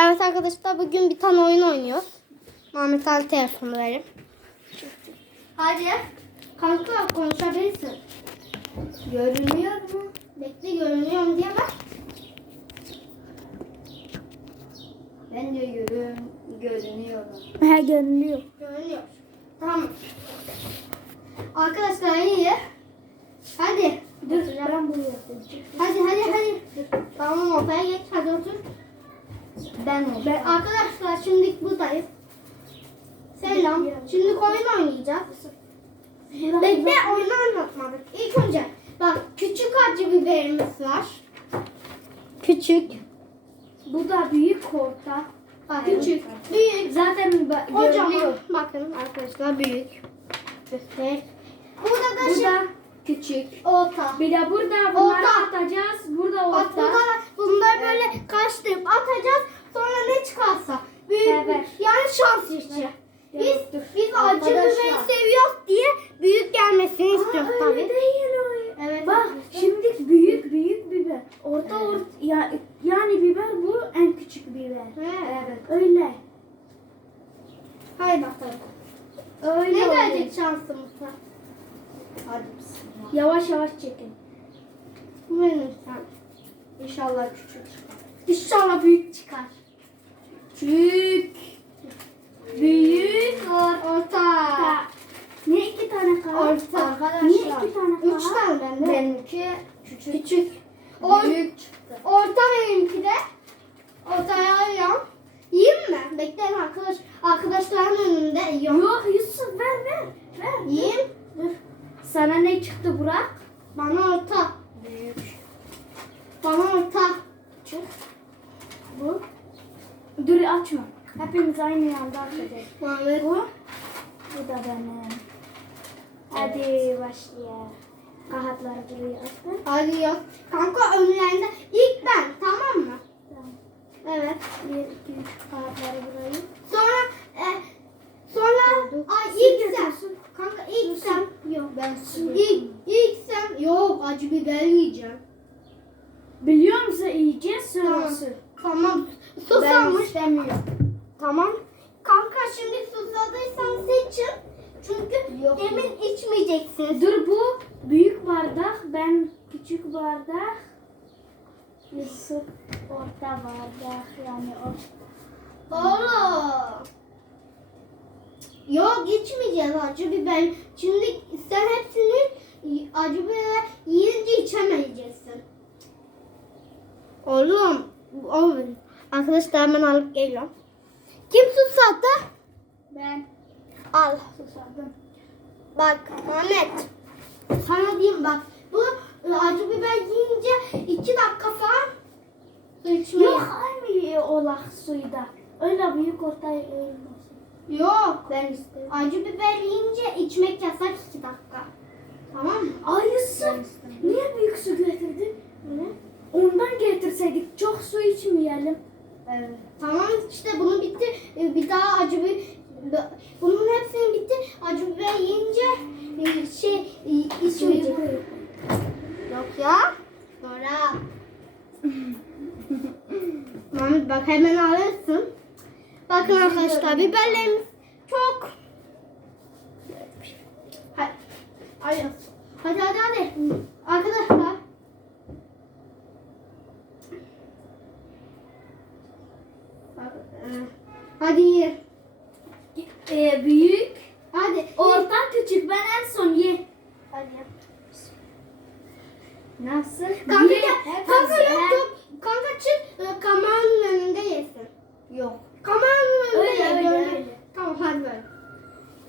Evet arkadaşlar bugün bir tane oyun oynuyoruz. Mehmet Ali telefonu verin. Hadi. Kanka konuşabilirsin. Görünüyor mu? Bekle görünüyor mu diye bak. Ben de görün, görünüyorum. He görünüyor. Görünüyor. Tamam. Arkadaşlar iyi. Hadi. Dur. Ben buraya Hadi hadi hadi. Tamam ortaya geç. Hadi otur. Ben. Ben, arkadaşlar şimdi buradayız. Selam. Şimdi oyun oynayacağız. Bekle oyunu anlatmadık. İlk önce bak küçük acı biberimiz var. Küçük. Bu da büyük orta. Bak küçük. Büyük. Zaten Kocaman. Bakın arkadaşlar büyük. Göster. Burada da şey. küçük. Orta. Bir de burada bunları Orta. atacağız. Burada Bak orta. burada bunları böyle karıştırıp atacağız. Sonra ne çıkarsa. Büyük. Evet. Yani şans işi. Biz, Evet, dur. biz acı Arkadaşlar. biberi seviyoruz diye büyük gelmesini istiyoruz Aa, tabii. öyle değil o. Evet. Bak şimdi büyük büyük biber. Orta orta ya, yani biber bu en küçük biber. Evet. Öyle. Haydi bakalım. Öyle Ne gelecek şansımıza? Hadi bismillah. Yavaş yavaş çekin. Benim sen. İnşallah küçük çıkar. İnşallah büyük çıkar. Küçük. Büyük. Orta. Ne iki tane kaldı? Orta. Arkadaşlar. Niye iki tane kaldı? Üç tane bende. Benimki küçük. Küçük. Büyük. Orta benimki de. Ortaya alıyorum. Yiyeyim mi? Bekleyin arkadaş. Arkadaşların önünde yiyorum. Yok Yusuf ver ver. Ver. Yiyeyim. Dur. Sana ne çıktı Burak? Bana orta. Büyük. Bana orta. Çık. Bu. Dur açma. Hepimiz aynı anda açacağız. Evet. Bu. Bu da benim. Hadi başlayalım. Kağıtları buraya attım. Hadi yok. Kanka önlerinde. İlk ben. Tamam mı? Tamam. Evet. Bir, iki, üç kağıtları buraya. Sonra e, sonra Oldu. ay Sil ilk sen. götürsün. Kanka ilk Yok ben İlk, ilk sen. Yok acı biber yiyeceğim. Biliyor musun Tamam. sırası. Tamam. Ben Susamış. istemiyorum. Tamam. Kanka şimdi susadıysan seçin. Çünkü Yok. emin içmeyeceksiniz. Dur bu büyük bardak. Ben küçük bardak. Yusuf orta bardak. Yani o. Oğlum. Yok içmeyeceğiz acı biber. Şimdi sen hepsini acı biber yiyince içemeyeceksin. Oğlum. Oğlum. Arkadaşlar hemen alıp geliyorum. Kim susadı? Ben Al. susadım. Bak Mehmet. Sana diyeyim bak. Bu acı biber yiyince iki dakika falan su içmeyin. Yok olak suyda. Öyle büyük orta olmasın. Yok. Ben istedim. Acı biber yiyince içmek yasak iki dakika. Tamam mı? Ay Yusuf. Ben istedim. Niye büyük su getirdin? Ne? Ondan getirseydik çok su içmeyelim. Evet. Tamam işte bunu bitti. E, Bir daha acı bir bunun hepsini bitti. Acı biber yiyince e, şey e, içmeyecek. Yok ya. Nora. Mehmet bak hemen alırsın. Bakın arkadaşlar biberlerimiz çok. Hadi. Hadi hadi hadi. hadi. Arkadaşlar. Hadi ye. Ee, büyük, Hadi. orta, küçük. Ben en son ye. Hadi. Nasıl? Kanka Ye. Kanka yok yok. Kanka çık. e, Kameranın önünde yesin. Yok. Kameranın önünde Öyle, ye. öyle, böyle. öyle. Tamam hadi böyle.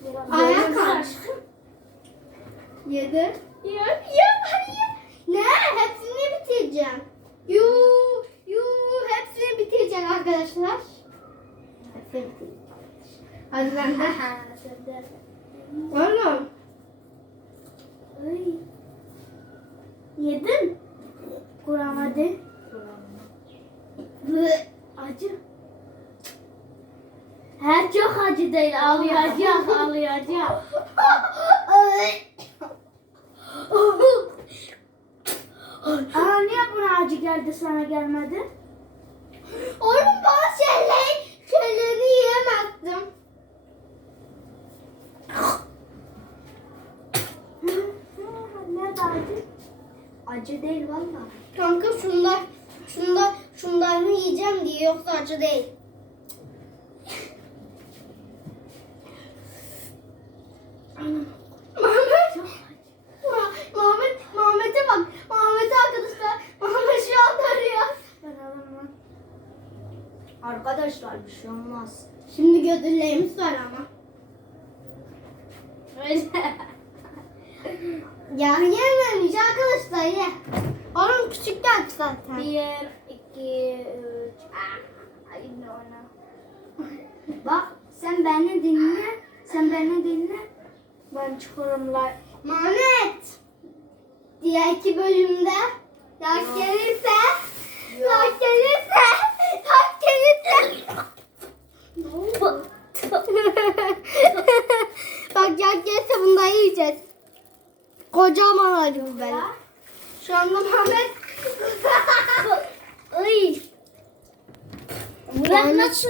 Biraz Ayağa biraz kalk. aşkım. Yedi. Ya ya ya. Ne? Hepsini bitireceğim. Yuu yuu hepsini bitireceğim arkadaşlar. Hepsini bitireceğim. Hadi ben de. Oğlum. Ay. Yedin. Kuram hadi. Acı. Her çok acı değil. Ağlayacak, ağlayacak. Aa niye bu ağacı geldi sana gelmedi? Oğlum bazı şeyler, şeyleri yiyemezdim. ne acı? Acı değil valla. Kanka şunlar, şunlar, şunlarını yiyeceğim diye yoksa acı değil. Arkadaşlar bir şey olmaz. Şimdi gözlerimiz var ama. Ya yememiş arkadaşlar ye. Onun küçük geldi zaten. Bir, iki, üç. Ah, Aynı ona. Bak sen beni dinle. Sen beni dinle. Ben çıkıyorum la. Mehmet. Diğer iki bölümde yak gelirse yak gelirse yak gelirse Bak yak gelirse bundan yiyeceğiz. Kocaman acı bu böyle. Şu anda Mehmet Iy. Murat nasıl